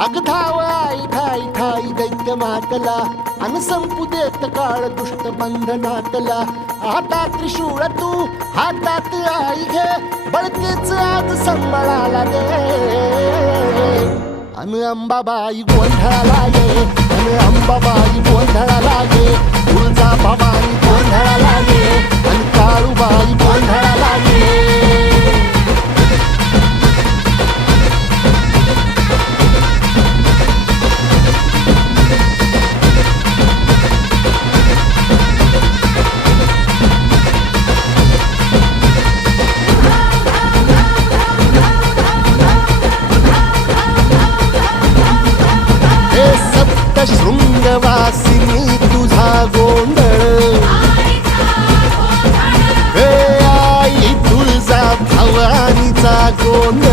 अग धाव आई ठाई ठाई दैत्य मातला अन संपू देत काळ दुष्ट बंधनातला. हातात त्रिशूळ तू हातात आई घे बळतेच आज संबळाला दे. अन अंबाबाई गोंधळाला ये अन अंबाबाई गोंधळाला ये. तुळजा भवानी गोंधळाला ये अन काळूबाई गोंधळाला ये. शृंगवासिनी तुझा गोंधळ हे आई तुळजा भवानीचा गोंधळ.